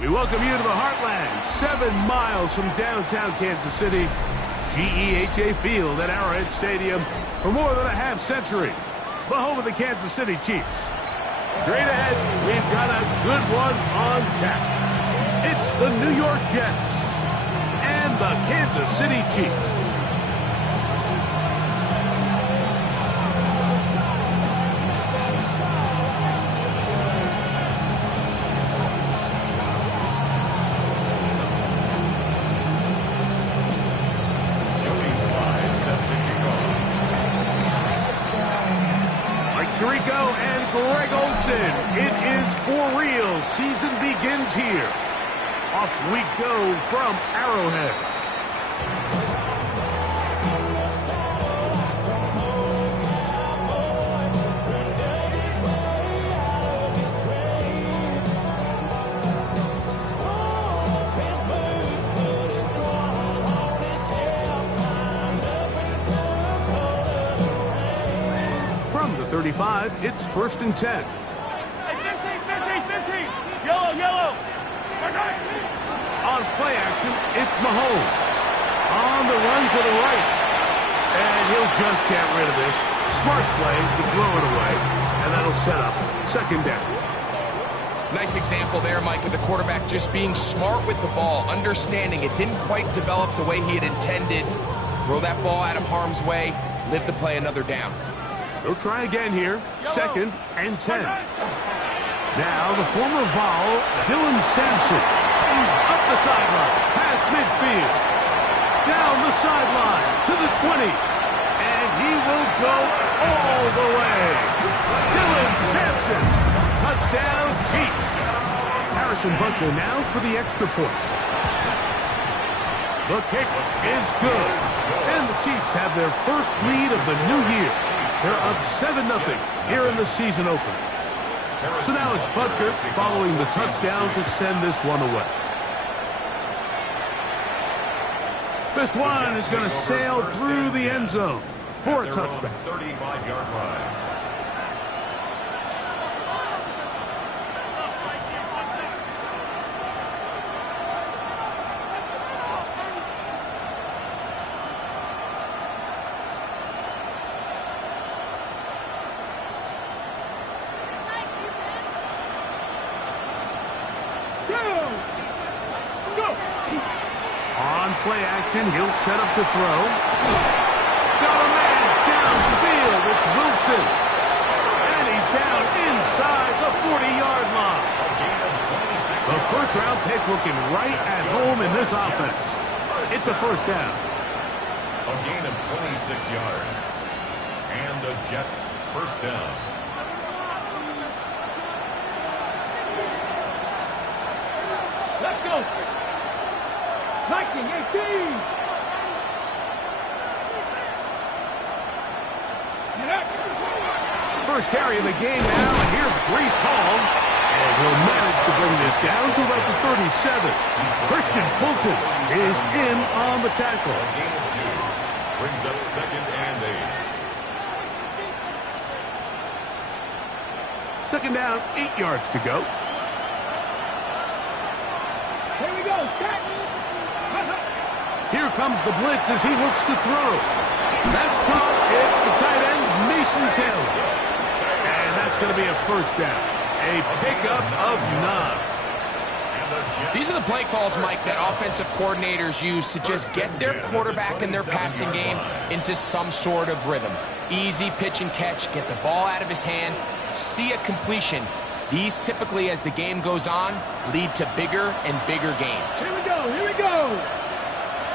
We welcome you to the Heartland, 7 miles from downtown Kansas City. GEHA Field at Arrowhead Stadium for more than a half-century. The home of the Kansas City Chiefs. Straight ahead, we've got a good one on tap. It's the New York Jets and the Kansas City Chiefs. Tirico and Greg Olsen. It is for real. Season begins here. Off we go from Arrowhead. From the 35, it's 1st and 10. 15. Yellow. On play action, it's Mahomes. On the run to the right. And he'll just get rid of this. Smart play to throw it away. And that'll set up 2nd down. Nice example there, Mike, of the quarterback just being smart with the ball, understanding it didn't quite develop the way he had intended. Throw that ball out of harm's way, live to play another down. They'll try again here. 2nd and 10. Now the former Vol, Dylan Sampson. Up the sideline, past midfield. Down the sideline to the 20. And he will go all the way. Dylan Sampson. Touchdown Chiefs. Harrison Butker now for the extra point. The kick is good. And the Chiefs have their first lead of the new year. They're up 7-0 here in the season opener. So now it's Butker following the touchdown to send this one away. This one is going to sail through the end zone for a touchback. 35-yard line. On play action, he'll set up to throw. Got a man downfield. It's Wilson. And he's down inside the 40-yard line. The first-round pick looking right at home in this offense. It's a 1st down. A gain of 26 yards. And the Jets 1st down. Let's go. Viking 18. First carry of the game now, and here's Breece Hall. And he'll manage to bring this down to about the 37. Christian Fulton is in on the tackle. A gain of 2. Brings up 2nd and 8. 2nd down, 8 yards to go. Here we go. Here comes the blitz as he looks to throw. That's caught. It's the tight end, Mason Taylor. And that's going to be a 1st down. A pickup of 9. These are the play calls, Mike, that offensive coordinators use to just get their quarterback and their passing game into some sort of rhythm. Easy pitch and catch, get the ball out of his hand, see a completion. These typically, as the game goes on, lead to bigger and bigger gains. Here we go.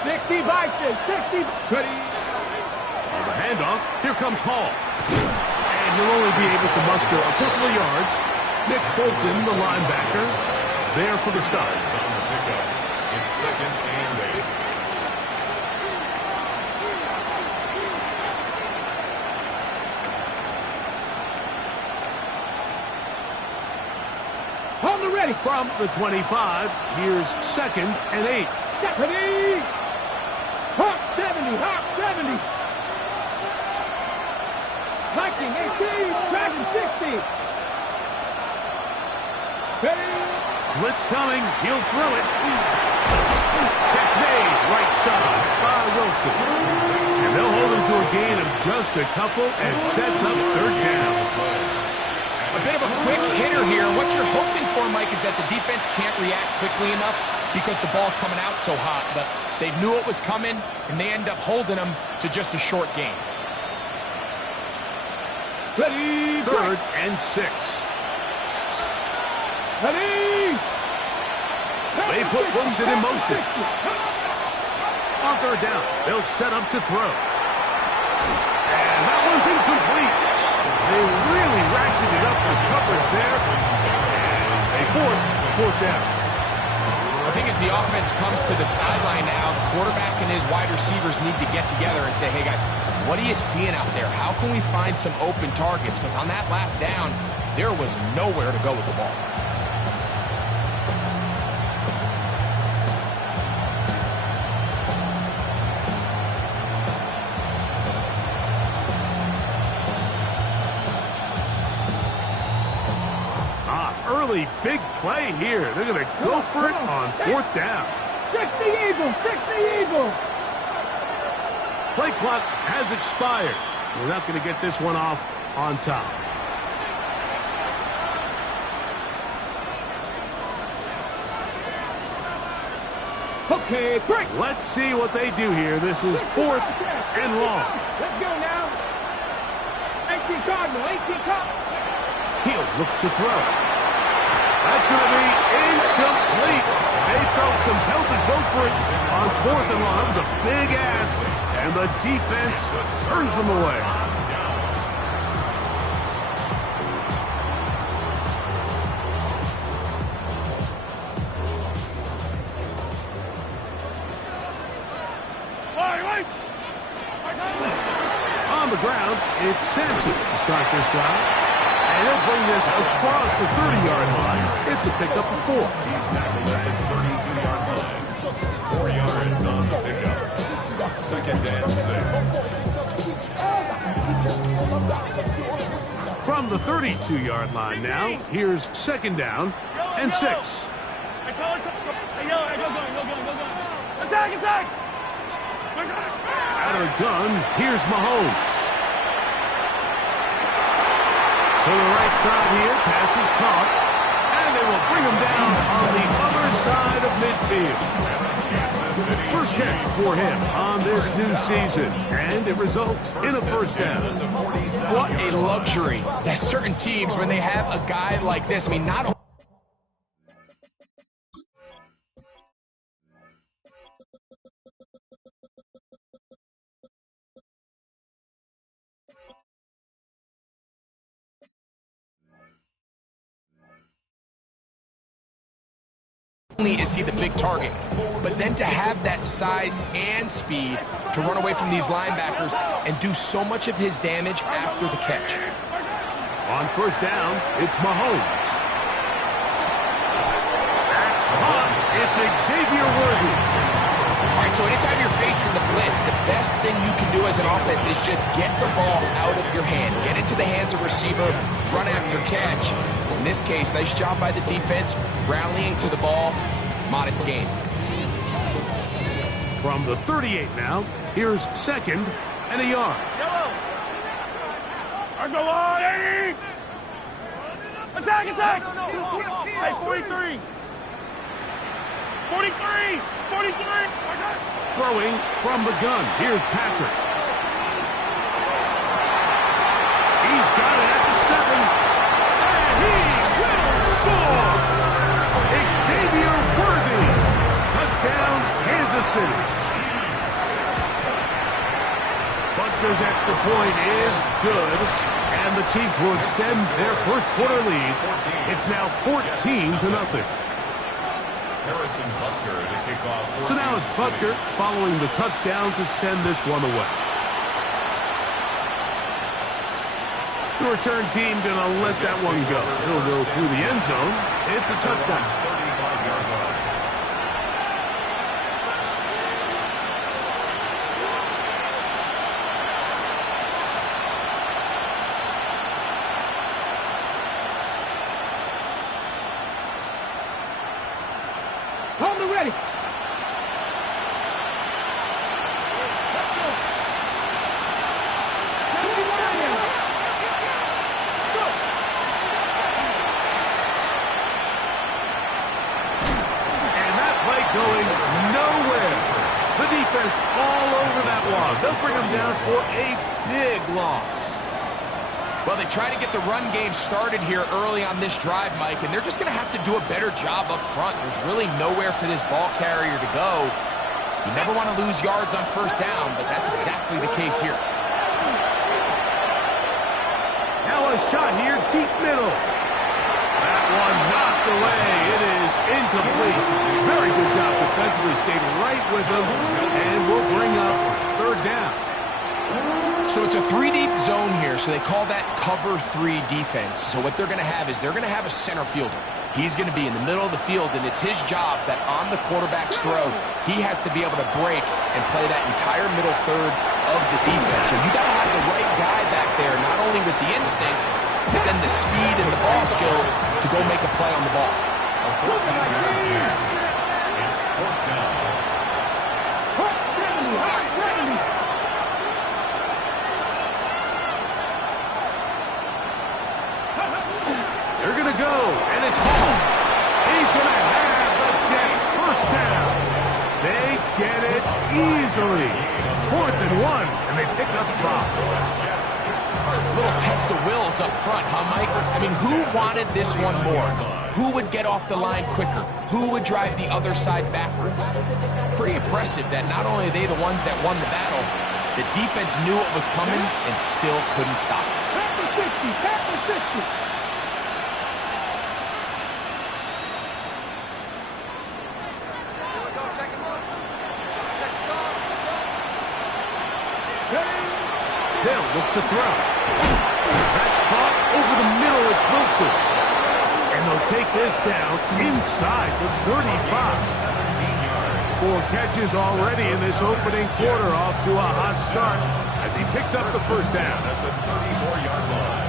60 Vikings, 60. Ready. On the handoff, here comes Hall. And he'll only be able to muster a couple of yards. Nick Bolton, the linebacker, there for the stop. On the pickup. It's 2nd and 8. On the ready. From the 25, here's 2nd and 8. Ready. Hawk 70. Viking 18, Dragon 60. Ready. Blitz coming. He'll throw it. Catch made. Right side by Wilson. And they'll hold him to a gain of just a couple and sets up third down. A bit of a quick hitter here. What you're hoping for, Mike, is that the defense can't react quickly enough because the ball's coming out so hot. But they knew it was coming, and they end up holding them to just a short gain. Ready, Third and 6. ready. They put Wilson in motion. On third down, they'll set up to throw. And that one's incomplete. They really ratcheted up the coverage there. And they force fourth down. I think as the offense comes to the sideline now, the quarterback and his wide receivers need to get together and say, hey, guys, what are you seeing out there? How can we find some open targets? Because on that last down, there was nowhere to go with the ball. Early big play here. They're going to go for it on fourth down. 60 Eagle, 60 Eagle. Play clock has expired. We're not going to get this one off on top. Okay, break. Let's see what they do here. This is fourth and long. Let's go now. 18 Cardinal, 18 Cardinal. He'll look to throw. That's going to be incomplete. They felt compelled to go for it on fourth and long. That was a big ask, and the defense turns them away. On the ground, it's Sampson to start this drive. And he'll bring this across the 30-yard line. It's a pickup of 4. He's tackled at the 32-yard line. 4 yards on the pickup. Second and 6. From the 32-yard line now, here's second down and 6. Attack, attack. Out of the gun, here's Mahomes. To the right side here, pass is caught, and they will bring him down on the other side of midfield. First catch for him on this new season, and it results in a first down. What a luxury that certain teams, when they have a guy like this, I mean, not only is he the big target, but then to have that size and speed to run away from these linebackers and do so much of his damage after the catch. On first down, it's Mahomes. That's caught. It's Xavier Worthy. All right, so anytime you're facing the blitz, the best thing you can do as an offense is just get the ball out of your hand. Get into the hands of receiver, run after catch. In this case, nice job by the defense, rallying to the ball, modest gain. From the 38 now, here's second and a yard. Attack, attack. Hey, 43. 43. 43. Throwing from the gun, here's Patrick. He's got it at the 7. And he will score! Xavier Worthy. Touchdown, Kansas City. Butker's extra point is good, and the Chiefs will extend their first quarter lead. It's now 14-0. Harrison Butker to kick off. So now it's Butker following the touchdown to send this one away. The return team going to let that one go. It'll go through the end zone. It's a touchdown. 35-yard line. Hold it ready. Going nowhere. The defense all over that one. They'll bring them down for a big loss. Well, they try to get the run game started here early on this drive, Mike, and they're just going to have to do a better job up front. There's really nowhere for this ball carrier to go. You never want to lose yards on first down, but that's exactly the case here. Now a shot here, deep middle. That one knocked away. It is incomplete. Very good job defensively. Stayed right with him. And we'll bring up third down. So it's a three-deep zone here, so they call that cover three defense. So what they're going to have is they're going to have a center fielder. He's going to be in the middle of the field, and it's his job that on the quarterback's throw, he has to be able to break and play that entire middle third of the defense. So you got to have the right guy back there, not only with the instincts, but then the speed and the ball skills to go make a play on the ball. It's fourth down. They're going to go, and it's home. He's going to have the Jets first down. They get it easily. 4th and 1, and they pick up 5. A little test of wills up front, huh, Mike? I mean, who wanted this one more? Who would get off the line quicker? Who would drive the other side backwards? Pretty impressive that not only are they the ones that won the battle, the defense knew it was coming and still couldn't stop it. Pack for 60. They'll look to throw. That's caught over the middle. It's Wilson. And they'll take this down inside the 35. 4 catches already in this opening quarter, off to a hot start as he picks up the first down. At the 34-yard line.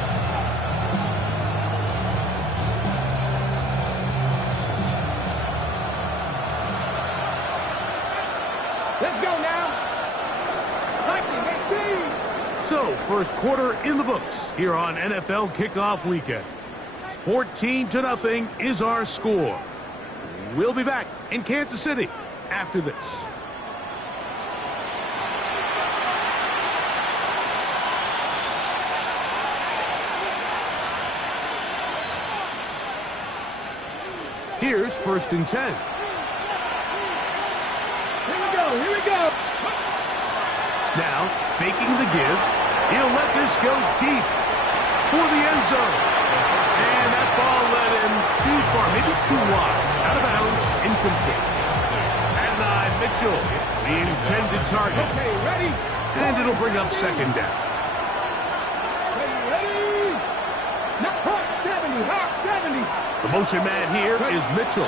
Let's go now. So, first quarter in the books here on NFL Kickoff Weekend. 14-0 is our score. We'll be back in Kansas City after this. Here's 1st and 10. Here we go. Now, faking the give, he'll let this go deep for the end zone. And that ball led him too far, maybe too wide. Out of bounds, incomplete. At 9, Mitchell, the intended target. Okay, ready? And it'll bring up 2nd down. Ready? Not hot 70, hot 70. The motion man here is Mitchell.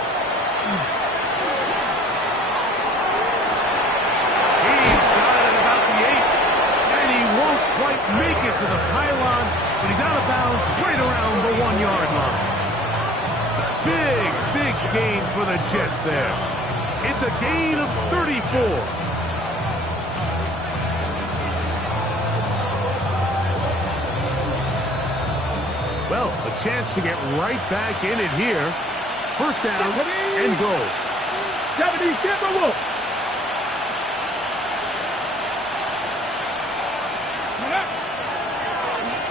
Quite make it to the pylon, but he's out of bounds right around the 1-yard line. Big gain for the Jets there. It's a gain of 34. Well, a chance to get right back in it here. First down and goal. 70, Timberwolf.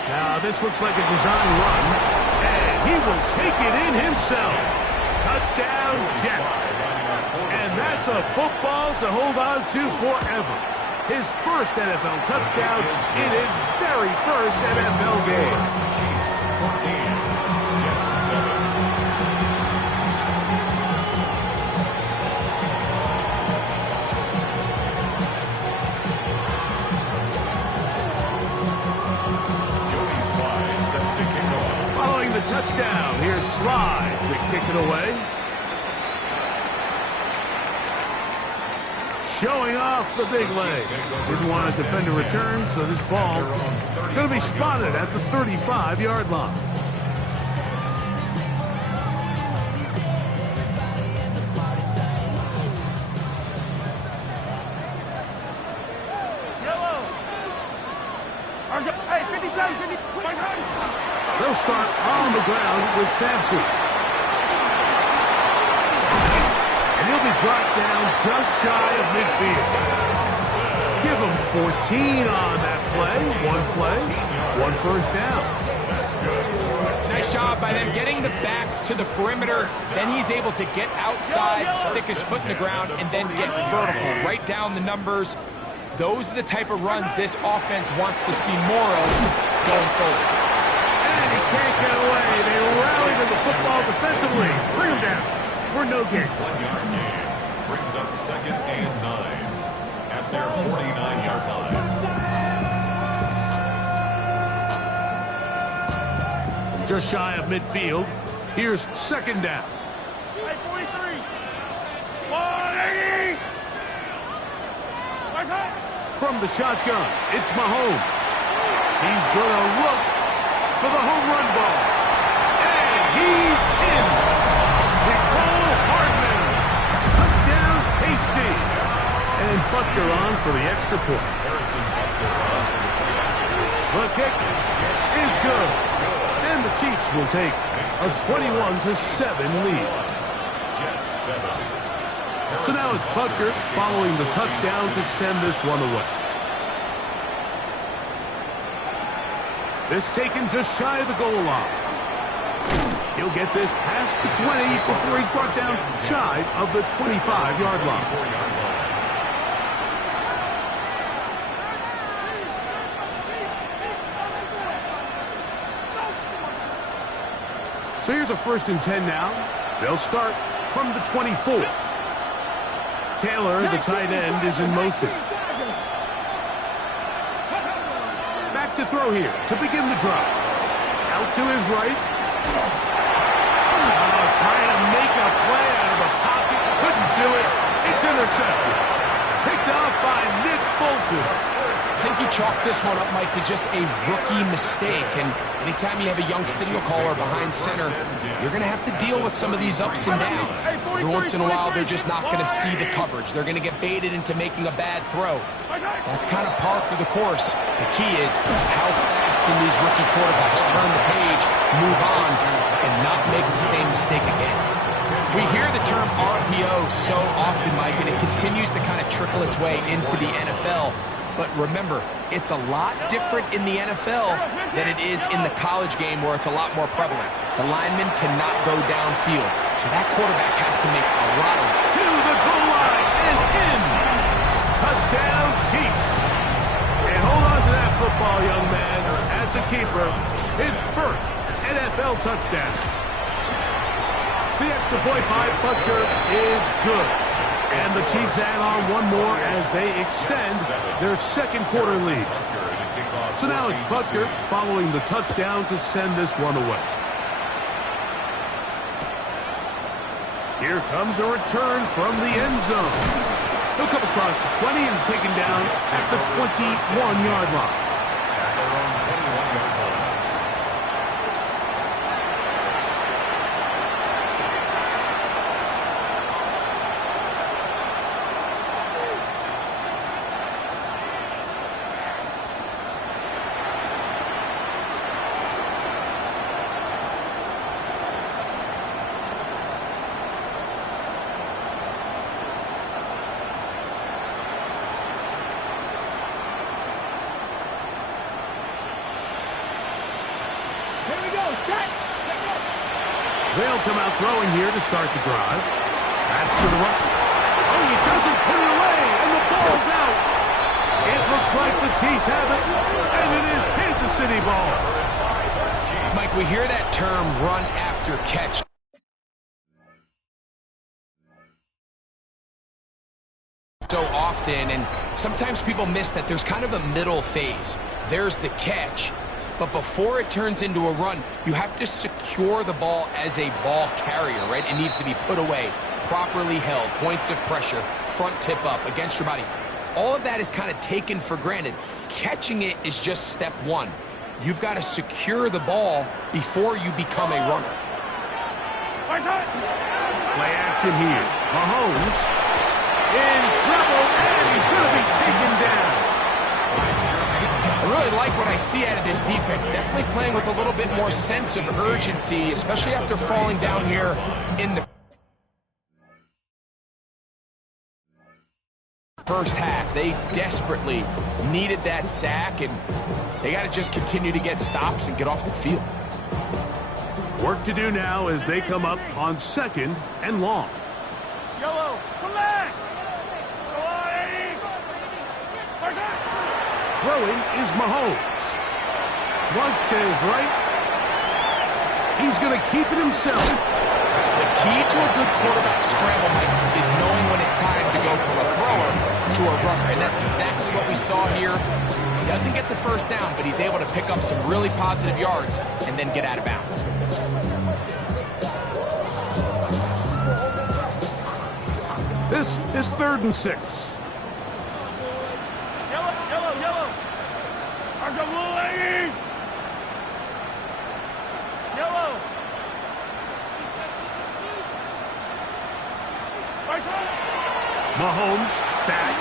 Now, this looks like a design run, and he will take it in himself. Touchdown, Jets. And that's a football to hold on to forever. His first NFL touchdown in his very first NFL game. Chiefs 14, Jets 7. The touchdown. Here's Slide to kick it away. Showing off the big leg. Didn't want to defend a return, so this ball going to be spotted at the 35-yard line. ground with Sampson. And he'll be brought down just shy of midfield. Give him 14 on that play. One first down. Nice job by them getting the back to the perimeter. Then he's able to get outside, stick his foot in the ground, and then get vertical. Right down the numbers. Those are the type of runs this offense wants to see more of going forward. And he can't get away. They rally to the football defensively. Bring him down for no gain. 1 yard gain. Brings up 2nd and 9 at their 49-yard line. Just shy of midfield. Here's 2nd down. 43. 180. From the shotgun, it's Mahomes. He's going to look for the home run ball. And he's in. Nicole Hardman. Touchdown, KC. And Butker on for the extra point. The kick is good. And the Chiefs will take a 21-7 lead. So now it's Butker following the touchdown to send this one away. This taken just shy of the goal line. He'll get this past the 20 before he's brought down shy of the 25-yard line. So here's a 1st and 10 now. They'll start from the 24. Taylor, the tight end, is in motion. Back to throw here to begin the drive. Out to his right. Trying to make a play out of the pocket. Couldn't do it. It's intercepted. Picked off by Nick Bolton. I think you chalk this one up, Mike, to just a rookie mistake. And anytime you have a young signal caller behind center, you're going to have to deal with some of these ups and downs. Every once in a while, they're just not going to see the coverage. They're going to get baited into making a bad throw. That's kind of par for the course. The key is how fast can these rookie quarterbacks turn the page, move on, and not make the same mistake again. We hear the term RPO so often, Mike, and it continues to kind of trickle its way into the NFL. But remember, it's a lot different in the NFL than it is in the college game where it's a lot more prevalent. The lineman cannot go downfield, so that quarterback has to make a lot of... To the goal line and in. Touchdown, Chiefs. And hold on to that football, young man. That's a keeper. His first NFL touchdown. The extra point by Butker is good. And the Chiefs add on one more as they extend their 2nd quarter lead. So now it's Butker following the touchdown to send this one away. Here comes a return from the end zone. He'll come across the 20 and taken down at the 21-yard line. They'll come out throwing here to start the drive. That's to the right. Oh, he doesn't put it away, and the ball's out. It looks like the Chiefs have it, and it is Kansas City ball. Mike, we hear that term run after catch so often, and sometimes people miss that there's kind of a middle phase. There's the catch, but before it turns into a run, you have to secure the ball as a ball carrier, right? It needs to be put away, properly held, points of pressure, front tip up against your body. All of that is kind of taken for granted. Catching it is just step one. You've got to secure the ball before you become a runner. Play action here. Mahomes in trouble, and he's going to be taken down. really like what I see out of this defense. Definitely playing with a little bit more sense of urgency, especially after falling down here in the first half. They desperately needed that sack, and they got to just continue to get stops and get off the field. Work to do now as they come up on 2nd and long. Yellow, come back! Throwing is Mahomes. Flush to his right. He's going to keep it himself. The key to a good quarterback scramble, Mike, is knowing when it's time to go from a thrower to a runner, and that's exactly what we saw here. He doesn't get the first down, but he's able to pick up some really positive yards and then get out of bounds. This is 3rd and 6. Yellow. Argabuling! Yellow. Mahomes back.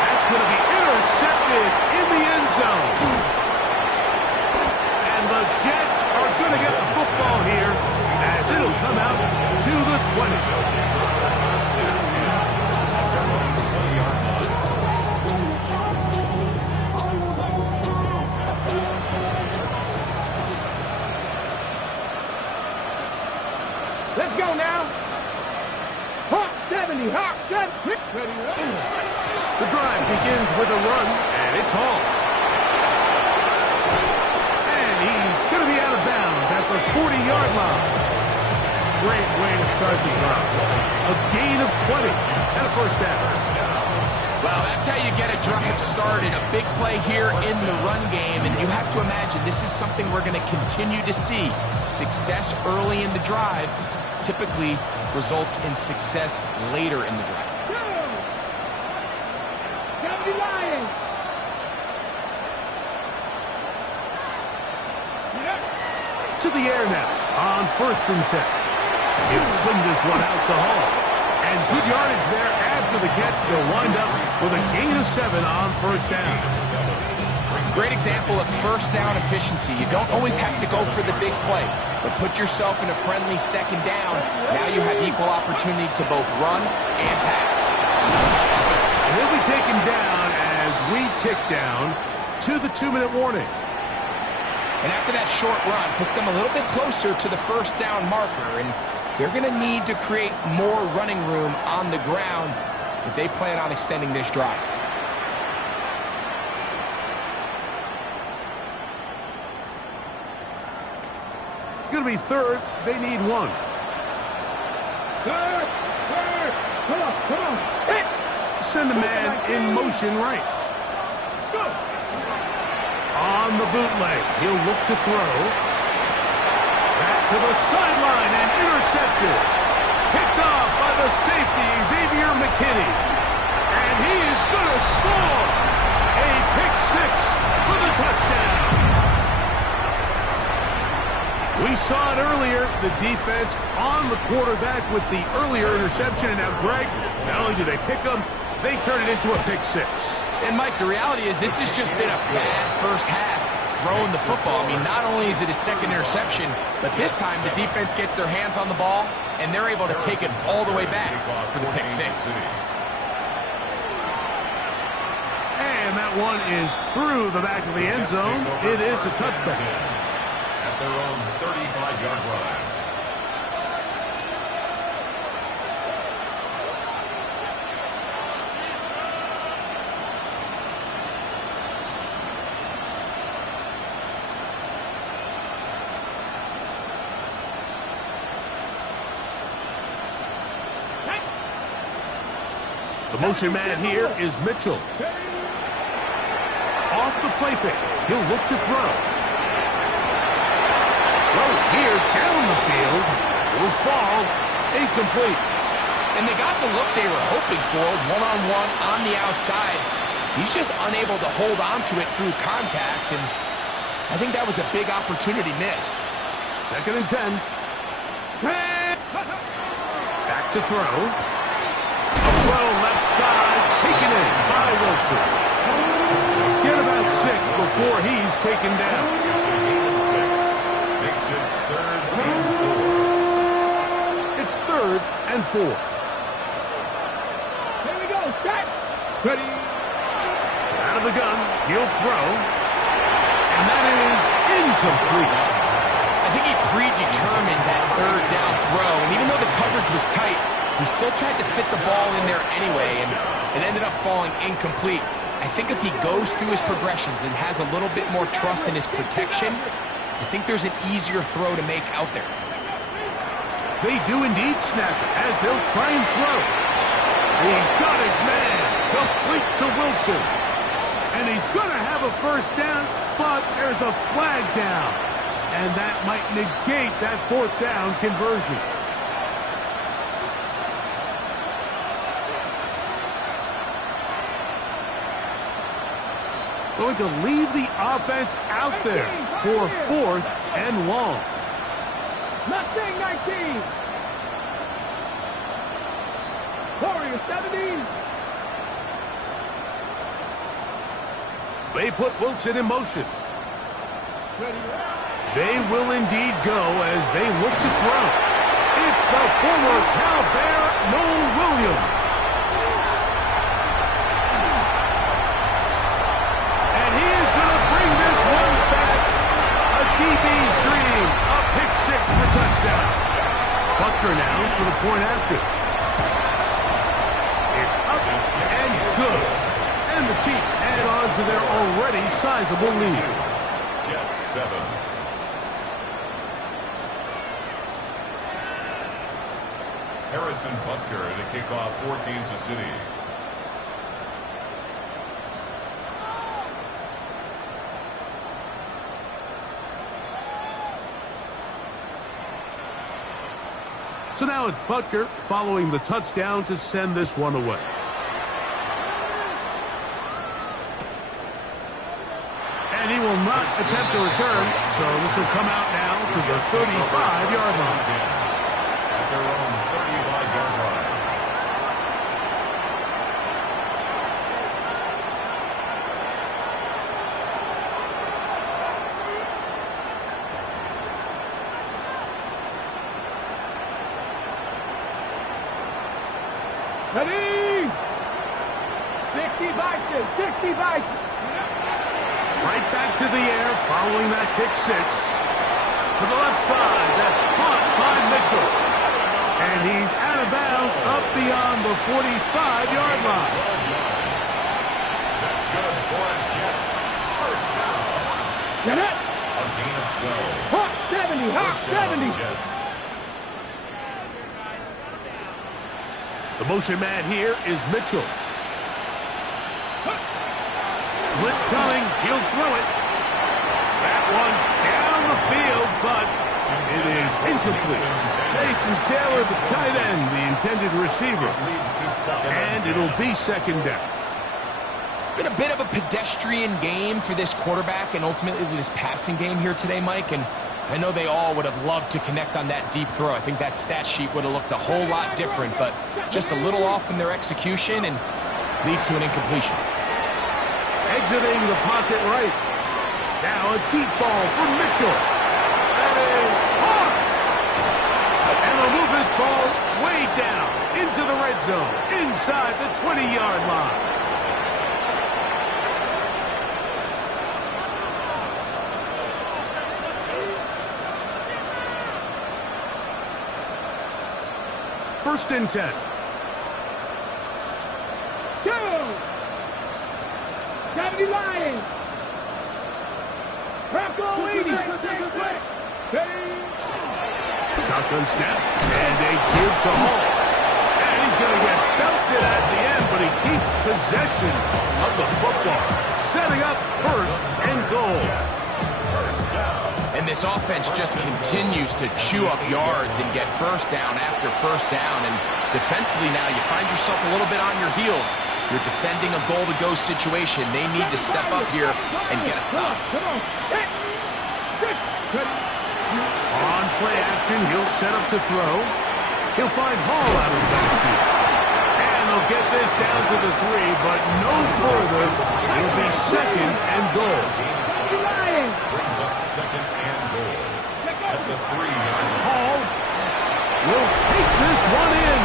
That's going to be intercepted in the end zone. And the Jets are going to get the football here as it'll come out to the 20. Let's go now. Hawk 70, Hawk 70. The drive begins with a run, and it's Hall. And he's going to be out of bounds at the 40-yard line. Great way to start the drive. A gain of 20 and a first down. Well, that's how you get a drive started. A big play here in the run game, and you have to imagine this is something we're going to continue to see. Success early in the drive typically results in success later in the drive. To the air now on 1st and 10. He'll swing this one out to Hall. And good yardage there after the catch. They'll wind up with a gain of 7 on 1st down. Great example of first down efficiency. You don't always have to go for the big play, but put yourself in a friendly 2nd down. Now you have equal opportunity to both run and pass. And he'll be taken down as we tick down to the 2-minute warning. And after that short run, puts them a little bit closer to the first down marker, and they're going to need to create more running room on the ground if they plan on extending this drive. It's going to be 3rd. They need 1. Third. Come on. Hit. Send a man in motion right. Go. On the bootleg, he'll look to throw. Back to the sideline and intercepted. Picked off by the safety, Xavier McKinney. And he is going to score. A pick 6 for the touchdown. We saw it earlier, the defense on the quarterback with the earlier interception. And now, Greg, not only do they pick him, they turn it into a pick 6. And, Mike, the reality is this has just been a bad first half throwing the football. I mean, not only is it his 2nd interception, but this time the defense gets their hands on the ball, and they're able to take it all the way back for the pick 6. And that one is through the back of the end zone. It is a touchback. At their own 35-yard line. The motion man here is Mitchell. Off the play fake. He'll look to throw. Throw here down the field. Will fall incomplete. And they got the look they were hoping for, one-on-one on the outside. He's just unable to hold on to it through contact, and I think that was a big opportunity missed. 2nd and 10. Back to throw. A throw left side, taken in by Wilson. 6 before he's taken down. It's a gain of 6. Makes it 3rd and 4. It's 3rd and 4. Here we go. Set. Ready. Out of the gun, he'll throw. And that is incomplete. I think he predetermined that 3rd down throw, and even though the coverage was tight, he still tried to fit the ball in there anyway, and it ended up falling incomplete. I think if he goes through his progressions and has a little bit more trust in his protection, I think there's an easier throw to make out there. They do indeed snap it as they'll try and throw. He's got his man. Complete to Wilson. And he's going to have a 1st down, but there's a flag down. And that might negate that 4th down conversion. Going to leave the offense out there for 4th and long. Mustang 19. Warrior 17. They put Wilson in motion. Ready. They will indeed go as they look to throw. It's the former Cal Bear, Noel Williams. And he is going to bring this one back. A DB's dream. A pick 6 for touchdown. Butker now for the point after. It's up and good. And the Chiefs add on to their already sizable lead. Jets 7. Harrison Butker to kick off for Kansas City. So now it's Butker following the touchdown to send this one away. And he will not attempt to return, so this will come out now to the 35-yard line. At their own 35-yard line. Ready. 60 Vikings. 60 Vikings. Right back to the air following that pick 6. To the left side, that's caught by Mitchell. And he's out of bounds up beyond the 45-yard line. That's good for Jets. 1st down. Get it. A gain of 12. Hawk 70. Hawk 70. Jets. The motion man here is Mitchell. Blitz coming. He'll throw it. That one down the field, but it is incomplete. Mason Taylor, the tight end, the intended receiver. And it'll be 2nd down. It's been a bit of a pedestrian game for this quarterback and ultimately this passing game here today, Mike. And I know they all would have loved to connect on that deep throw. I think that stat sheet would have looked a whole lot different, but just a little off in their execution and leads to an incompletion. Exiting the pocket right. Now a deep ball for Mitchell. That is caught. And they'll move this ball way down into the red zone, inside the 20-yard line. First and 10. Go. 70 Lions. Bronco 80. Shotgun snap, and a give to Hall. And he's going to get belted at the end, but he keeps possession of the football. Setting up 1st and goal. And this offense just continues to chew up yards and get 1st down after 1st down. And defensively now, you find yourself a little bit on your heels. You're defending a goal-to-go situation. They need to step up here and get a stop. On play action, he'll set up to throw. He'll find Hall out of the backfield. And the they'll get this down to the 3, but no further. It'll be second and goal. Brings up second and goal at the 3-yard line. Hall will take this one in.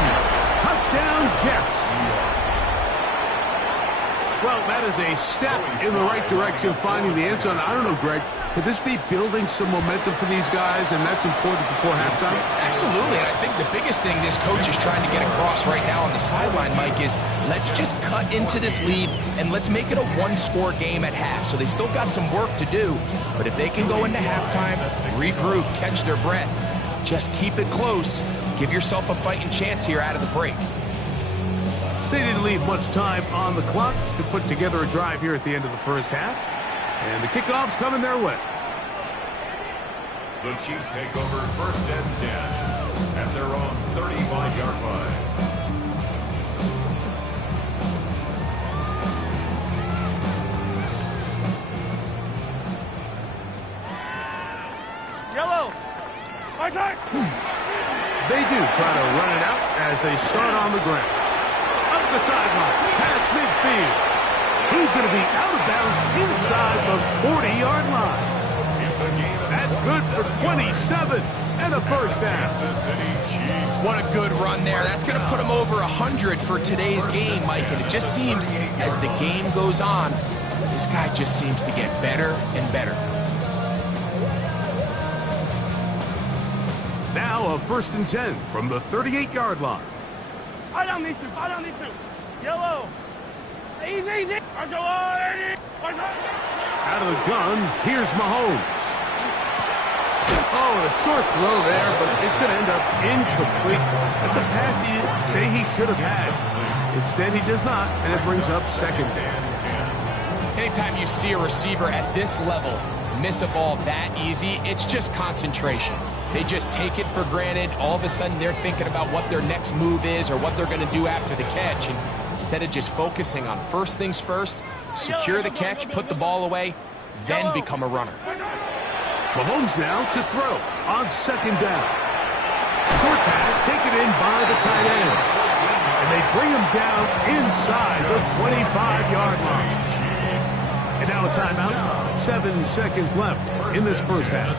Touchdown, Jets. Well, that is a step in the right direction, finding the end zone. I don't know, Greg, could this be building some momentum for these guys, and that's important before halftime? Absolutely, and I think the biggest thing this coach is trying to get across right now on the sideline, Mike, is let's just cut into this lead, and let's make it a one-score game at half. So they still got some work to do, but if they can go into halftime, regroup, catch their breath, just keep it close, give yourself a fighting chance here out of the break. They didn't leave much time on the clock to put together a drive here at the end of the first half. And the kickoff's coming their way. The Chiefs take over first and 10 at their own 35-yard line. Yellow. They do try to run it out as they start on the ground. Up the sideline, past midfield. He's going to be out of bounds inside the 40-yard line. That's good for 27 and a first down. What a good run there. That's going to put him over 100 for today's game, Mike. And it just seems as the game goes on, this guy just seems to get better and better. Now a first and 10 from the 38-yard line. Fight on these two. Fight on these two. Yellow. Easy. Out of the gun, here's Mahomes. Oh, a short throw there, but it's going to end up incomplete. That's a pass he'd say he should have had. Instead, he does not, and it brings up second down. Anytime you see a receiver at this level miss a ball that easy, it's just concentration. They just take it for granted. All of a sudden, they're thinking about what their next move is or what they're going to do after the catch. And instead of just focusing on first things first, secure the catch, put the ball away, then become a runner. Mahomes now to throw on second down. Short pass taken in by the tight end. And they bring him down inside the 25-yard line. And now a timeout. 7 seconds left in this first half.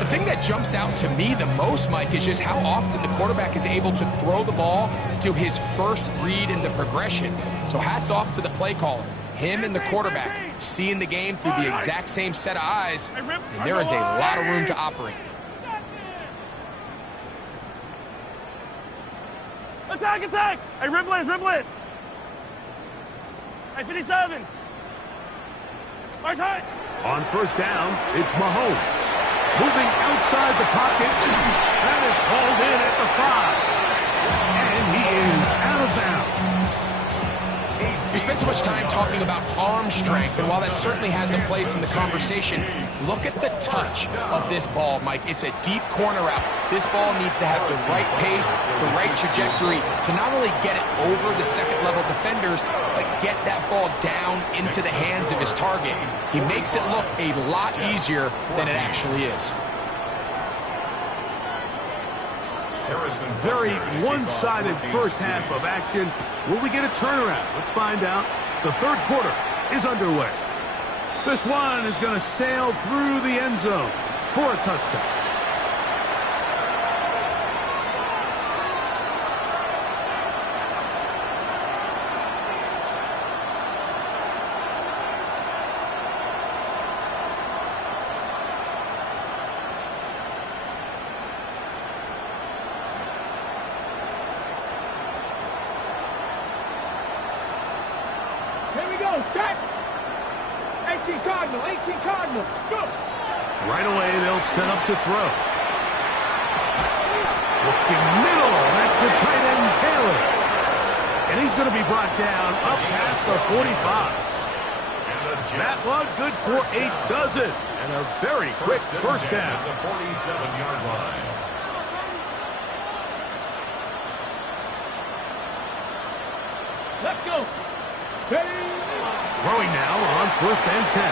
The thing that jumps out to me the most, Mike, is just how often the quarterback is able to throw the ball to his first read in the progression. So hats off to the play caller. Him and the quarterback seeing the game through the exact same set of eyes, and there is a lot of room to operate. Attack! Hey, ribble it! Hey, 57! On first down, it's Mahomes. Moving outside the pocket. That is hauled in at the 5. And he is out of bounds. We spent so much time talking about arm strength, and while that certainly has a place in the conversation, look at the touch of this ball, Mike. It's a deep corner route. This ball needs to have the right pace, the right trajectory to not only get it over the second-level defenders, but get that ball down into the hands of his target. He makes it look a lot easier than it actually is. Very one-sided first half of action. Will we get a turnaround? Let's find out. The third quarter is underway. This one is going to sail through the end zone for a touchdown. Set! 18 Cardinals, go! Right away, they'll set up to throw. Looking middle, that's the tight end, Taylor. And he's going to be brought down up past the 45. That one good for a dozen. And a very quick first down. The 47-yard line. Let's go! Steady! Throwing now on first and 10.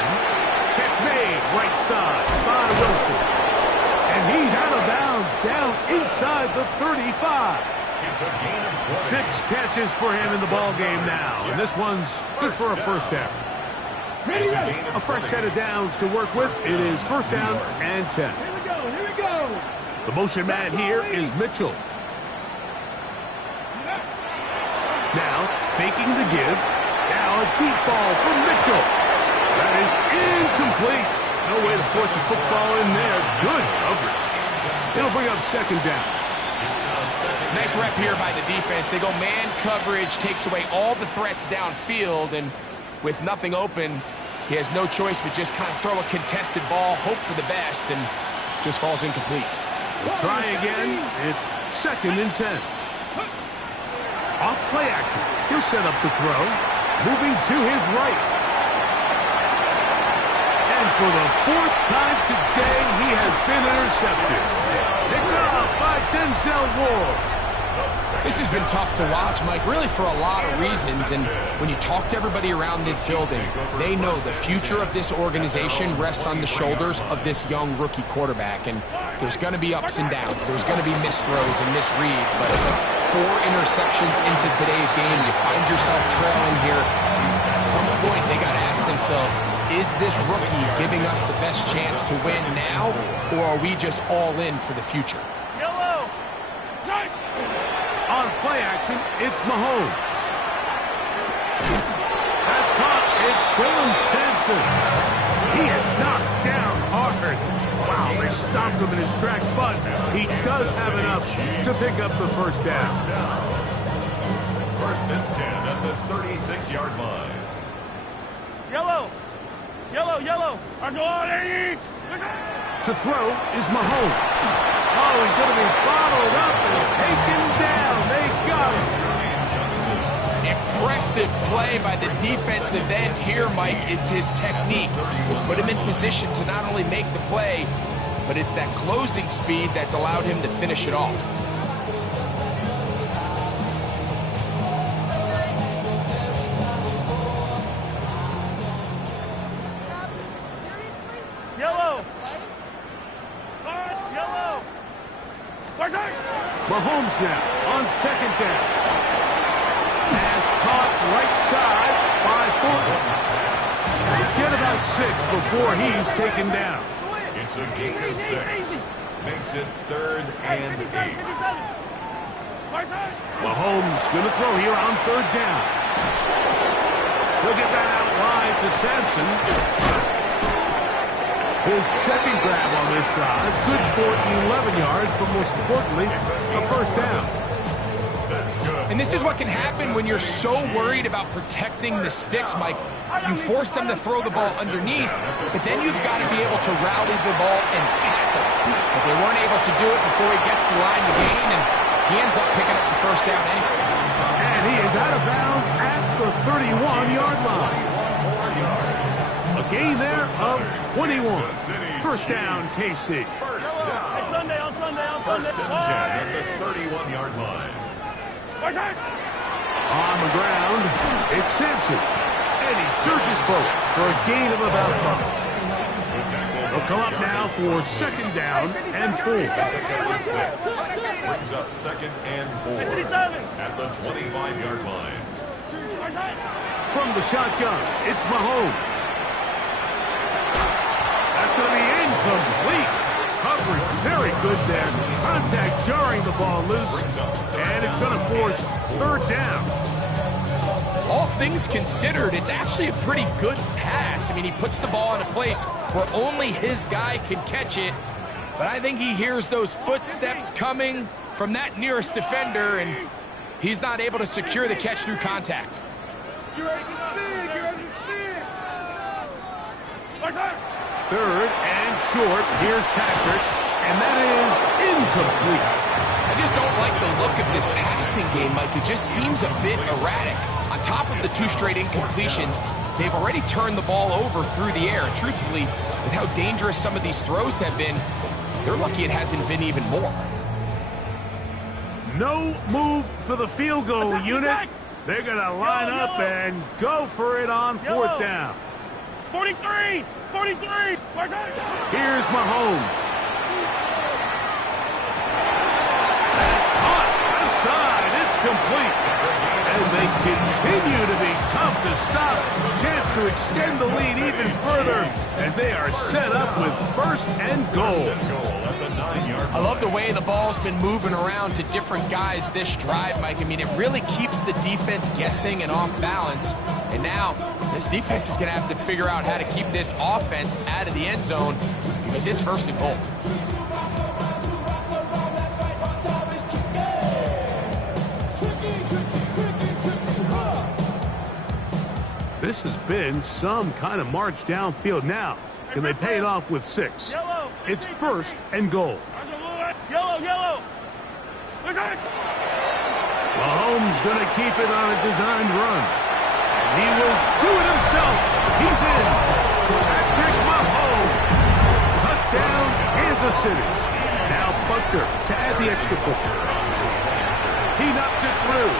Catch made, right side by Wilson. And he's out of bounds, down inside the 35. It's a gain of 20. 6 catches for him in the ball game now, and this one's good for a first down. A fresh set of downs to work with. It is first down and 10. Here we go, here we go. The motion man here is Mitchell. Now, faking the give. Now a deep ball from Mitchell. That is incomplete. No way to force a football in there. Good coverage. It'll bring up second down. Nice rep here by the defense. They go man coverage, takes away all the threats downfield, and with nothing open, he has no choice but just kind of throw a contested ball, hope for the best, and just falls incomplete. We'll try again. It's second and 10. Off play action. He'll set up to throw. Moving to his right. And for the 4th time today, he has been intercepted. Picked off by Denzel Ward. This has been tough to watch, Mike, really for a lot of reasons. And when you talk to everybody around this building, they know the future of this organization rests on the shoulders of this young rookie quarterback. And there's going to be ups and downs. There's going to be missed throws and misreads. But 4 interceptions into today's game, you find yourself trailing here. At some point, they got to ask themselves, is this rookie giving us the best chance to win now, or are we just all in for the future? Yellow. Right. On play action, it's Mahomes. That's caught. It's Dylan Sampson. He is knocked down hard. Wow, they stopped him in his tracks, but he does have enough to pick up the first down. First and 10 at the 36-yard line. Yellow. Yellow, yellow. To throw is Mahomes. Oh, he's going to be bottled up and taken down. They got him. Impressive play by the defensive end here, Mike. It's his technique. It put him in position to not only make the play, but it's that closing speed that's allowed him to finish it off. Yellow. Yellow. Mahomes now on second down. Has caught right side by Thornton. Let's get about 6 before he's taken down. It's a gain of 6. Makes it 3rd and 8. Mahomes going to throw here on 3rd down. He'll get that out wide to Sampson. His second grab on this drive, good for 11 yards, but most importantly, a first down. And this is what can happen when you're so worried about protecting the sticks, Mike. You force them to throw the ball underneath, but then you've got to be able to rally the ball and tackle. But they weren't able to do it before he gets the line to gain, and he ends up picking up the first down anyway. And he is out of bounds at the 31-yard line. A gain there of 21. First down, KC. First down. Hey, Sunday, on Sunday, on Sunday. First and 10 at the 31-yard line. On the ground, it's Sampson. And he surges forward for a gain of about 5. They'll come up now for second down and 4. Brings up second and 4 at the 25-yard line. From the shotgun, it's Mahomes. That's going to be incomplete. Coverage very good there. Contact jarring the ball loose. And it's going to force 3rd down. All things considered, it's actually a pretty good pass. I mean, he puts the ball in a place where only his guy can catch it. But I think he hears those footsteps coming from that nearest defender, and he's not able to secure the catch through contact. You ready to spin? You ready to spin? 3rd and short. Here's Patrick. And that is incomplete. I just don't like the look of this passing game, Mike. It just seems a bit erratic. On top of the 2 straight incompletions, they've already turned the ball over through the air. And truthfully, with how dangerous some of these throws have been, they're lucky it hasn't been even more. No move for the field goal unit. They're going to line up and go for it on 4th down. 43! 43! Here's Mahomes. That's caught outside. continue to be tough to stop. Chance to extend the lead even further as they are set up with first and goal. I love the way the ball's been moving around to different guys this drive, Mike. I mean, it really keeps the defense guessing and off balance. And now, this defense is going to have to figure out how to keep this offense out of the end zone because it's first and goal. This has been some kind of march downfield now. Can they pay it off with 6? It's first and goal. Yellow. Mahomes going to keep it on a designed run. And he will do it himself. He's in. Patrick Mahomes. Touchdown, Kansas City. Now Butker to add the extra point. He knocks it through.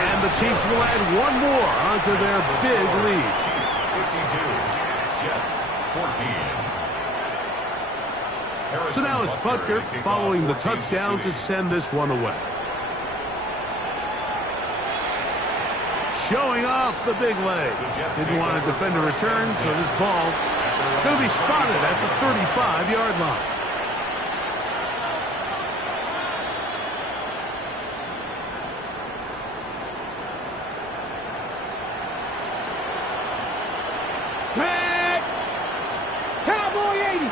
And the Chiefs will add one more onto their big lead. Chiefs 52, Jets 14. So now it's Butker following the touchdown to send this one away. Showing off the big leg. Didn't want to defend a return, so this ball going to be spotted at the 35-yard line. Back! Cowboy 80!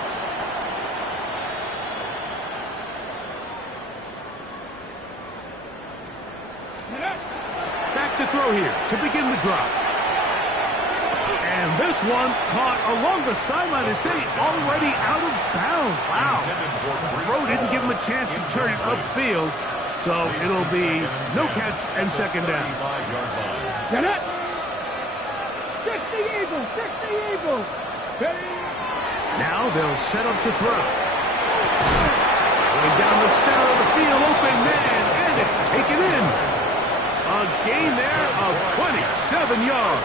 Back to throw here to begin the drive. And this one caught along the sideline. They say already out of bounds. Wow. The throw didn't give him a chance to turn it upfield, so it'll be no catch and second down. Get it! 60 Eagles! 60 Eagles! Now they'll set up to throw. Going down the center of the field, open man, and it's taken in. A gain there of 27 yards.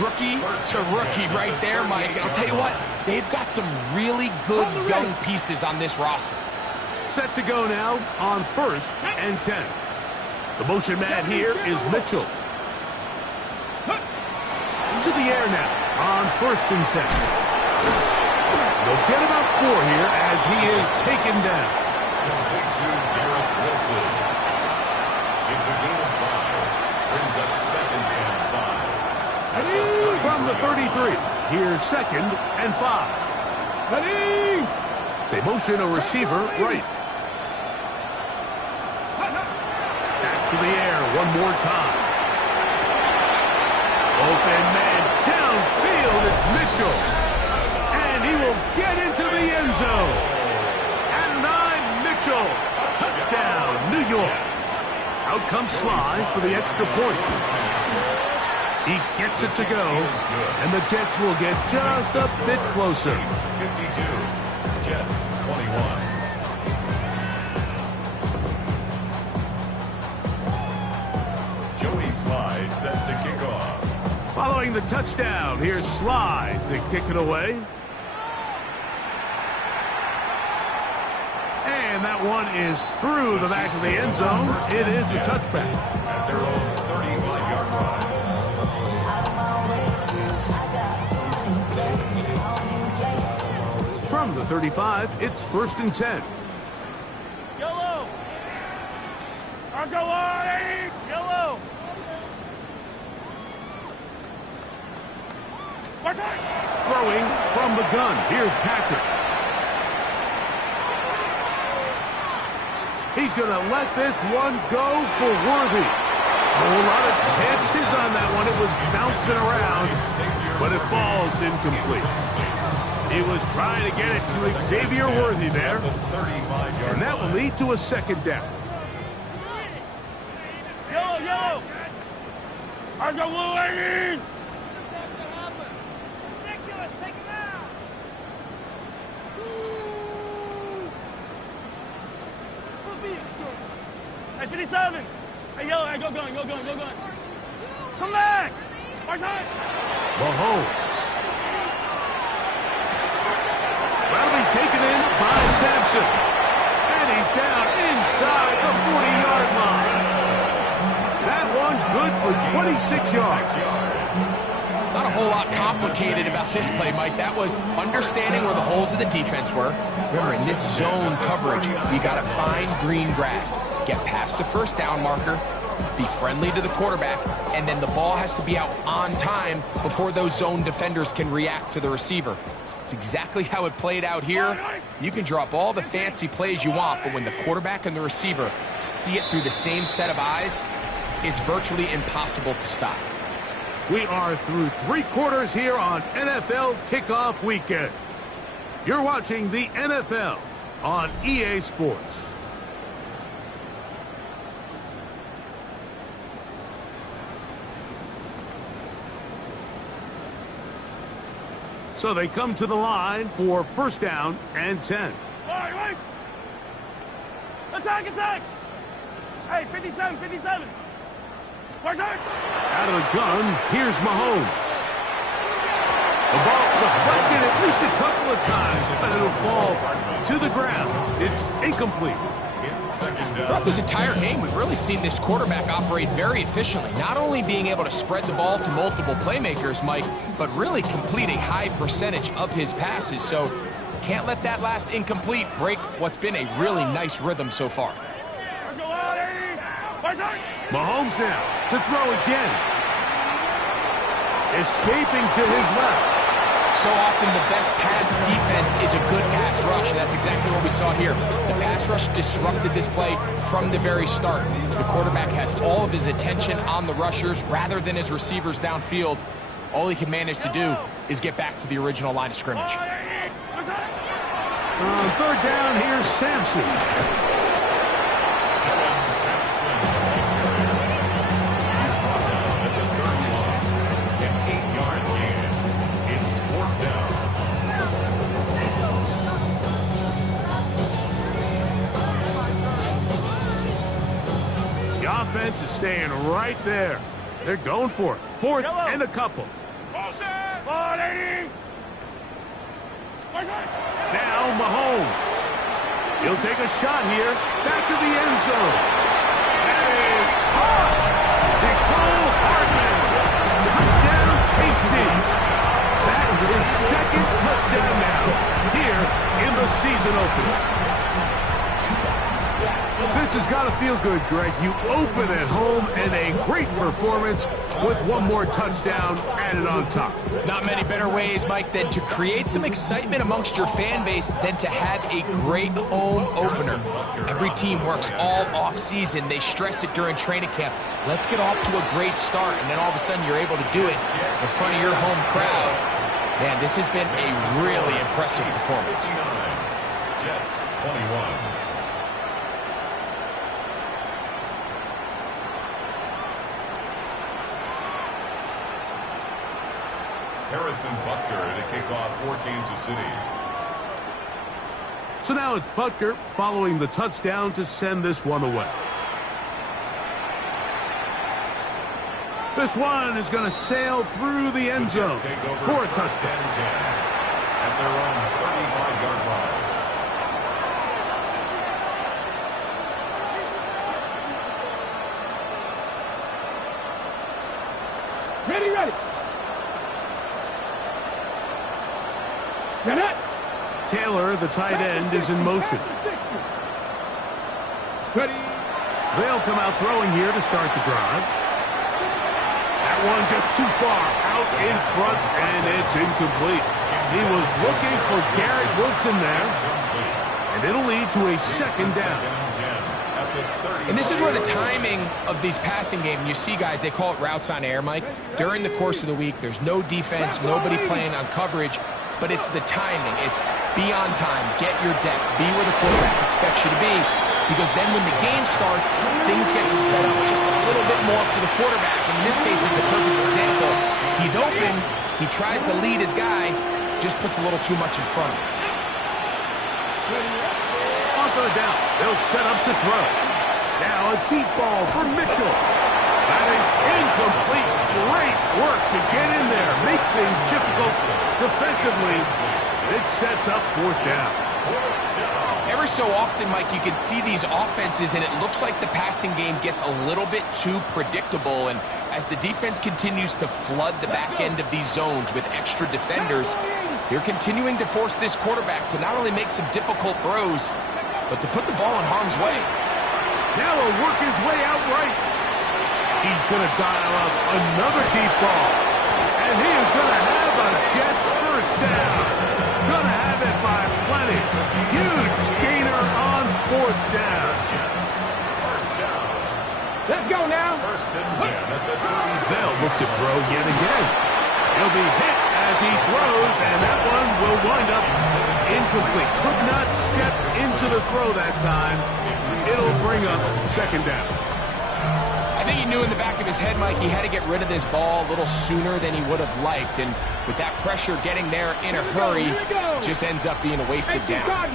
Rookie to rookie right there, Mike. I'll tell you what, they've got some really good young pieces on this roster. Set to go now on first and 10. The motion man here is Mitchell. To the air now on first and 10. They'll get about 4 here as he is taken down. Complete to Garrett Wilson. It's a gain of 5. Brings up second and 5. From the 33, here's second and 5. They motion a receiver right. Back to the air one more time. Open man downfield, it's Mitchell. And he will get into the end zone. And 9, Mitchell. Touchdown, New York. Out comes Sly for the extra point. He gets it to go, and the Jets will get just a bit closer. 52, Jets 21. Joey Sly set to kick off. Following the touchdown, here's Sly to kick it away. And that one is through the back of the end zone. It is a touchback. At their own 35-yard line. From the 35, it's first and 10. Yellow! Yellow! Throwing from the gun, here's Patrick. He's going to let this one go for Worthy. A whole lot of chances on that one. It was bouncing around, but it falls incomplete. He was trying to get it to Xavier Worthy there, and that will lead to a second down. Yellow! I got blue 80! Ridiculous! Take him out! Hey, 57! Hey, Yellow, hey, go going. Come back! Our side! Mahomes. That'll be taken in by Sampson. And he's down inside the 40-yard line. That one good 26 yards. Not a whole lot complicated about this play, Mike. That was understanding where the holes of the defense were. Remember, in this zone coverage, you got to find green grass. Get past the first down marker, be friendly to the quarterback, and then the ball has to be out on time before those zone defenders can react to the receiver. It's exactly how it played out here. You can draw up all the fancy plays you want, but when the quarterback and the receiver see it through the same set of eyes, it's virtually impossible to stop. We are through 3 quarters here on NFL Kickoff Weekend. You're watching the NFL on EA Sports. So they come to the line for first down and 10. Right. Attack! Hey, 57, 57. Watch out! Out of the gun, here's Mahomes. The ball deflected at least a couple of times, but it'll fall to the ground. It's incomplete. Throughout this entire game, we've really seen this quarterback operate very efficiently, not only being able to spread the ball to multiple playmakers, Mike, but really complete a high percentage of his passes. So can't let that last incomplete break what's been a really nice rhythm so far. Mahomes now to throw again. Escaping to his left. So often the best pass defense is a good pass rush, and that's exactly what we saw here. The pass rush disrupted this play from the very start. The quarterback has all of his attention on the rushers rather than his receivers downfield. All he can manage to do is get back to the original line of scrimmage. On third down, here's Sampson. Offense is staying right there. They're going for it. Fourth and a couple. Now Mahomes. He'll take a shot here. Back to the end zone. That is caught. Nicole Hardman. Touchdown, KC. That is his second touchdown now here in the season opener. This has got to feel good, Greg. You open at home and a great performance with one more touchdown added on top. Not many better ways, Mike, than to create some excitement amongst your fan base than to have a great home opener. Every team works all off-season. They stress it during training camp. Let's get off to a great start, and then all of a sudden you're able to do it in front of your home crowd. Man, this has been a really impressive performance. Jets 21. Harrison Butker to kick off for Kansas City. So now it's Butker following the touchdown to send this one away. This one is going to sail through the end zone for a touchdown. At their own 35-yard line. Ready. Taylor, the tight end, is in motion. They'll come out throwing here to start the drive. That one just too far out in front, and it's incomplete. He was looking for Garrett Wilson there, and it'll lead to a second down. And this is where the timing of these passing games, you see guys, they call it routes on air, Mike. During the course of the week, there's no defense, nobody playing on coverage, but it's the timing. It's be on time, get your depth, be where the quarterback expects you to be, because then when the game starts, things get sped up just a little bit more for the quarterback. And in this case, it's a perfect example. He's open, he tries to lead his guy, just puts a little too much in front of him. On third down, they'll set up to throw. Now a deep ball for Mitchell. That is incomplete. Great work to get in there, make things difficult defensively. It sets up fourth down. Every so often, Mike, you can see these offenses, and it looks like the passing game gets a little bit too predictable. And as the defense continues to flood the back end of these zones with extra defenders, they're continuing to force this quarterback to not only make some difficult throws, but to put the ball in harm's way. Now he'll work his way out right. He's going to dial up another deep ball. And he is going to have a Jets first down. Going to have it by plenty. Huge gainer on fourth down. Jets, first down. Let's go now. First and 10 at the 30. They'll look to throw yet again. He'll be hit as he throws, and that one will wind up incomplete. Could not step into the throw that time. It'll bring up second down. I think he knew in the back of his head, Mike, he had to get rid of this ball a little sooner than he would have liked. And with that pressure getting there in a hurry, it just ends up being a wasted down.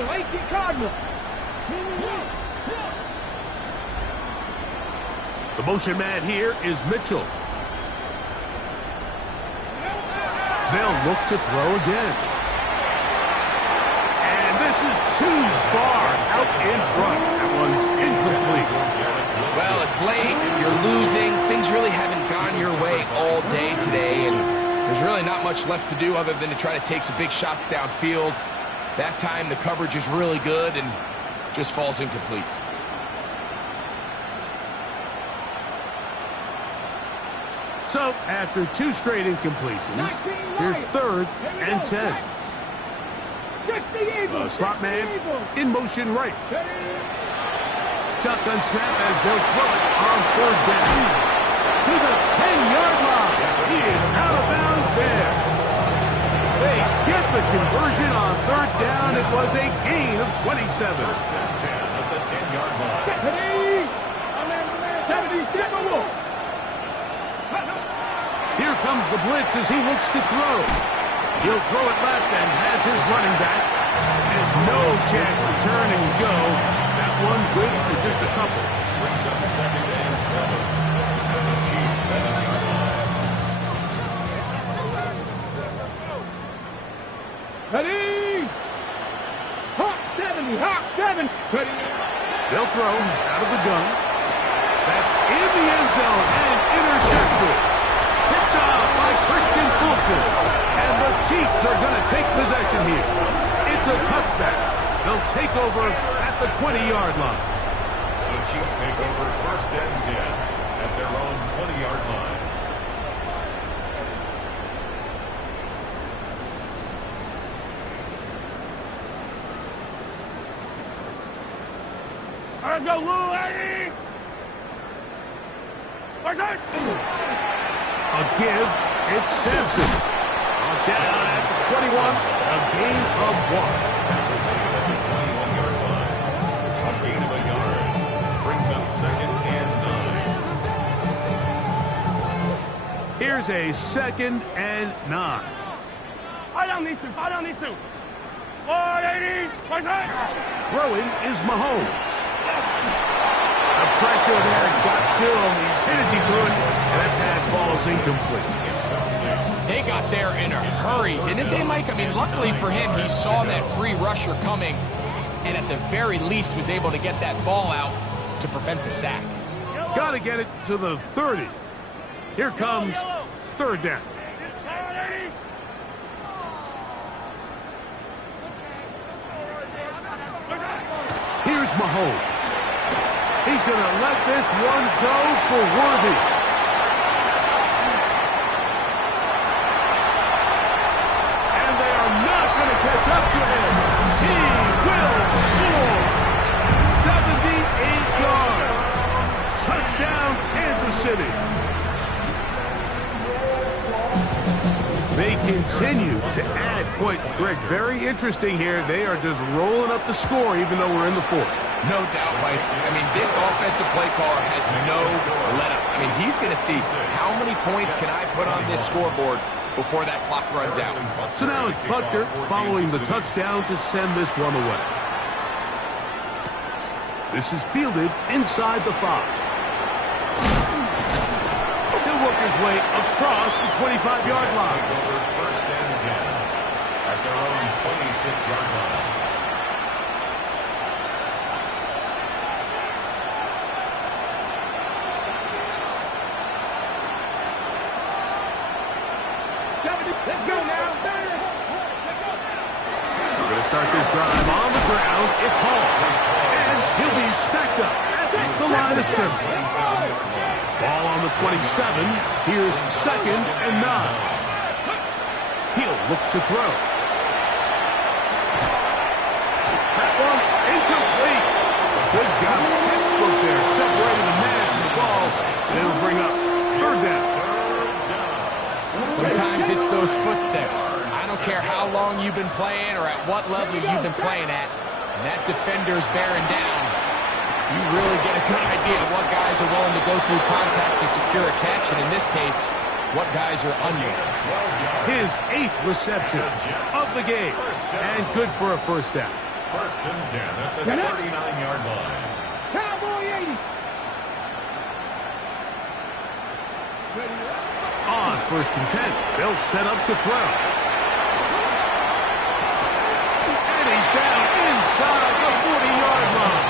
The motion man here is Mitchell. They'll look to throw again. And this is too far out in front. That one's incomplete. Well, it's late, you're losing, things really haven't gone your way all day today, and there's really not much left to do other than to try to take some big shots downfield. That time the coverage is really good and just falls incomplete. So, after two straight incompletions, here's third and 10. The slot man in motion right. Shotgun snap as they'll throw it on third down. To the 10-yard line. He is out of bounds there. They get the conversion on third down. It was a gain of 27. First and 10 at the 10-yard line. Here comes the blitz as he looks to throw. He'll throw it left and has his running back. And no chance to turn and go. That one good for just a couple. Brings up second and 7 at the Chiefs 7-yard line. Ready? Hawk 70, Hawk 7. Ready? They'll throw out of the gun. That's in the end zone and intercepted. Picked off by Christian Fulton. And the Chiefs are going to take possession here. It's a touchback. They'll take over at the 20-yard line. The Chiefs take over first and 10 at their own 20-yard line. Let's go, Lou, Eddie! A give, it's Sampson. Down at the 21, a gain of 1. At the 21-yard line. A gain of a yard. Brings up second and 9. Here's a second and 9. Fire down these two, fire down these two. 180, Throwing is Mahomes. The pressure there got to him. He's hit as he threw it, and that pass ball is incomplete. They got there in a hurry, didn't they, Mike? I mean, luckily for him, he saw that free rusher coming, and at the very least was able to get that ball out to prevent the sack. Got to get it to the 30. Here comes third down. Here's Mahomes. He's going to let this one go for Worthy. And they are not going to catch up to him. He will score. 78 yards. Touchdown, Kansas City. They continue to add points. Greg, very interesting here. They are just rolling up the score even though we're in the fourth. No doubt, Mike. I mean, this offensive play caller has no let-up. I mean, he's going to see how many points can I put on this scoreboard before that clock runs out. So now it's Butker following the touchdown to send this one away. This is fielded inside the 5. He'll work his way across the 25-yard line. First and 10 at their own 26-yard line. Let's go now. We're going to start this drive on the ground. It's Hall. And he'll be stacked up at the line of scrimmage. Ball on the 27. Here's 2nd and 9. He'll look to throw. That one incomplete. Good job. Textbook there, separating the man from the ball. And it'll bring up 3rd down. Sometimes it's those footsteps. I don't care how long you've been playing or at what level you've been playing at. And that defender's bearing down. You really get a good idea of what guys are willing to go through contact to secure a catch, and in this case, what guys are under. His 8th reception of the game, and good for a 1st down. 1st and 10 at the 39-yard line. Cowboy 80. On 1st and 10, they'll set up to throw. And he's down inside the 40-yard line.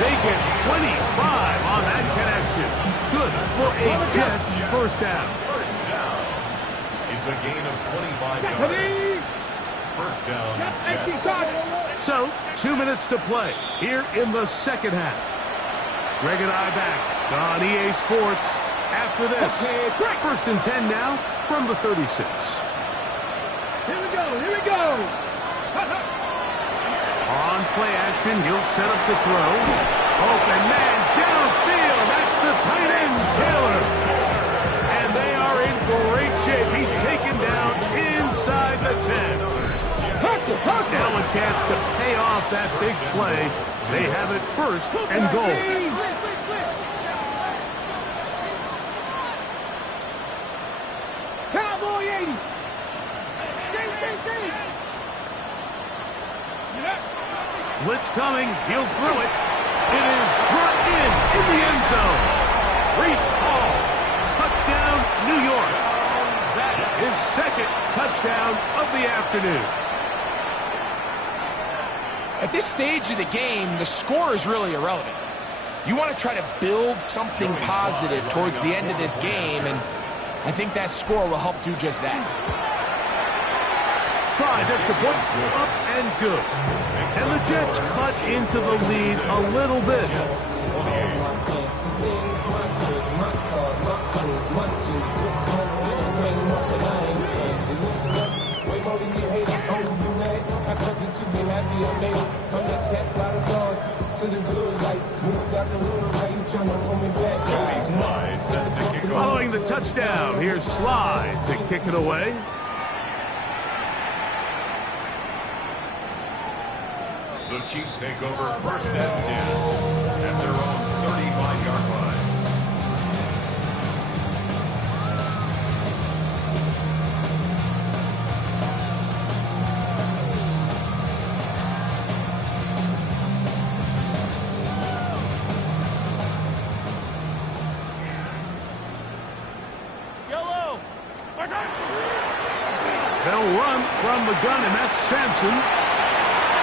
They get 25 on that connection. Good for a Jets 1st down. 1st down. It's a gain of 25 yards. 1st down, Jets. So, 2 minutes to play here in the 2nd half. Greg and I back on EA Sports after this. 1st and 10 now from the 36. Here we go. Here we go. On play action, he'll set up to throw. Open man downfield. That's the tight end, Taylor. And they are in great shape. He's taken down inside the 10. Now a chance to pay off that big play. They have it 1st and goal. Cowboy 80. Blitz coming. He'll throw it. It is brought in the end zone. Reese Hall. Touchdown, New York. That is 2nd touchdown of the afternoon. At this stage of the game, the score is really irrelevant. You want to try to build something positive towards the end of this game, and I think that score will help do just that. Tries extra point, up and good. And the Jets cut into the lead a little bit. Following the touchdown, here's Sly to kick it away. The Chiefs take over 1st and 10 at their own 35-yard line. Yellow. They'll run from the gun, and that's Sampson.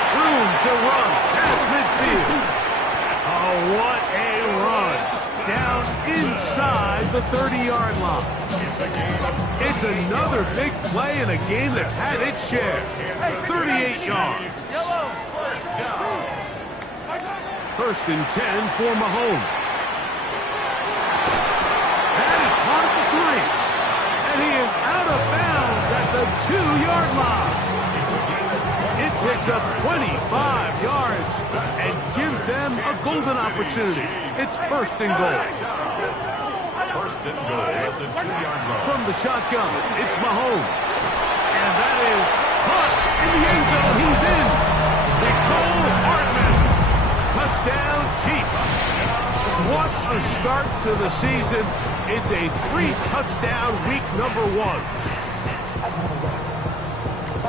Room to run past midfield. Oh, what a run. Down inside the 30-yard line. It's another big play in a game that's had its share. 38 yards. 1st and 10 for Mahomes. That is caught at the 3. And he is out of bounds at the 2-yard line. It picks up 25 yards and gives them a golden opportunity. It's 1st and goal. 1st and goal at the 2-yard line. From the shotgun, it's Mahomes. And that is caught in the end zone. He's in. Nicole Hartman. Touchdown, Chiefs. What a start to the season. It's a 3-touchdown week number 1.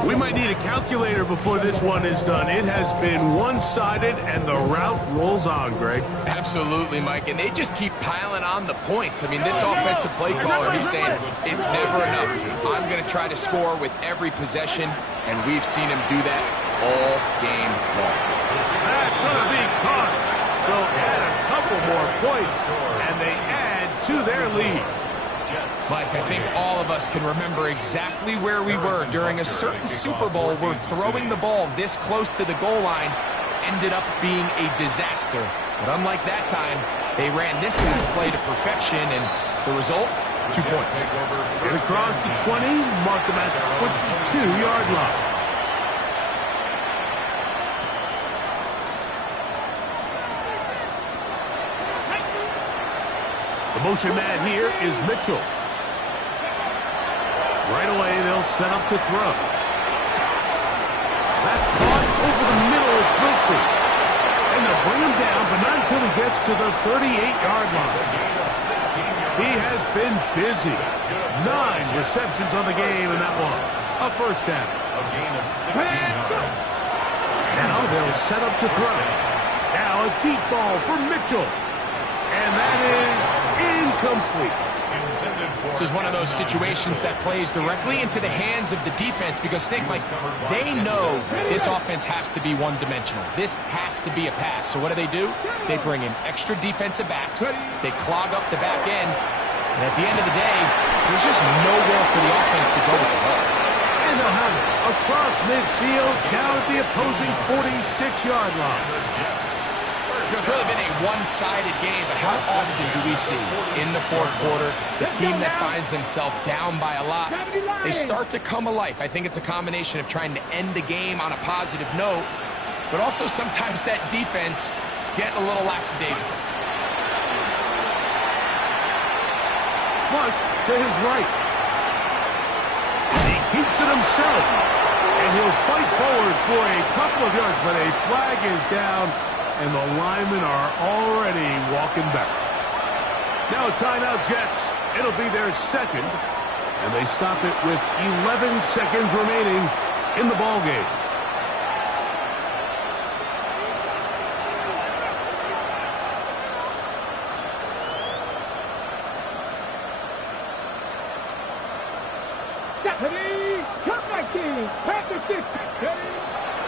We might need a calculator before this one is done. It has been one-sided, and the route rolls on, Greg. Absolutely, Mike, and they just keep piling on the points. I mean, this offensive play caller, he's saying it's never enough. I'm going to try to score with every possession, and we've seen him do that all game long. That's going to be caught. So add a couple more points, and they add to their lead. Mike, I think all of us can remember exactly where we were during a certain Super Bowl where throwing the ball this close to the goal line ended up being a disaster. But unlike that time, they ran this pass play to perfection, and the result, 2 points. And across the 20, mark them at the 22-yard line. The motion man here is Mitchell. Right away, they'll set up to throw. That's caught over the middle. It's Wilson. And they'll bring him down, but not until he gets to the 38-yard line. He has been busy. 9 receptions on the game, and that one, a first down. A gain of 16 yards. Now they'll set up to throw. Now a deep ball for Mitchell. And that is incomplete. This is one of those situations that plays directly into the hands of the defense because, think, Mike, they know this offense has to be one-dimensional. This has to be a pass. So what do? They bring in extra defensive backs. They clog up the back end. And at the end of the day, there's just nowhere for the offense to go with the ball. And they'll have it across midfield, down at the opposing 46-yard line. It's really been a one-sided game, but how often do we see in the fourth quarter the team that finds themselves down by a lot, they start to come alive. I think it's a combination of trying to end the game on a positive note, but also sometimes that defense get a little lackadaisical. Flush to his right. He keeps it himself, and he'll fight forward for a couple of yards, but a flag is down, and the linemen are already walking back. Now a timeout, Jets. It'll be their second, and they stop it with 11 seconds remaining in the ballgame.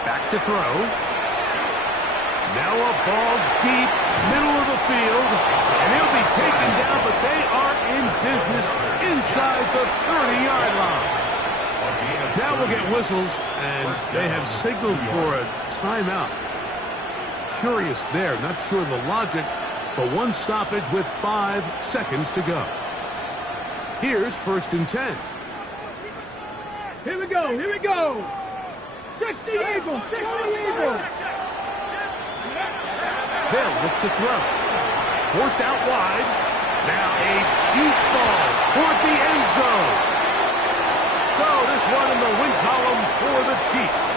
Back to throw. Now a ball deep, middle of the field, and he'll be taken down, but they are in business inside the 30-yard line. Now we'll get whistles, and they have signaled for a timeout. Curious there, not sure the logic, but one stoppage with 5 seconds to go. Here's 1st and 10. Here we go, here we go. 60 Eagles, 60 Eagles. They'll look to throw. Forced out wide. Now a deep ball toward the end zone. So this one in the win column for the Chiefs.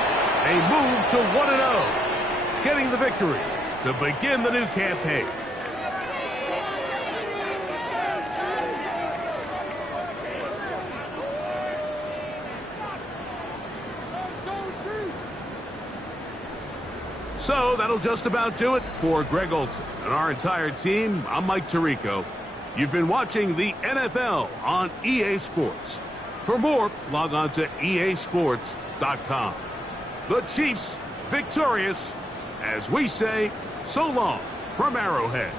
They move to 1-0, getting the victory to begin the new campaign. So that'll just about do it for Greg Olson and our entire team. I'm Mike Tirico. You've been watching the NFL on EA Sports. For more, log on to easports.com. The Chiefs victorious, as we say, so long from Arrowhead.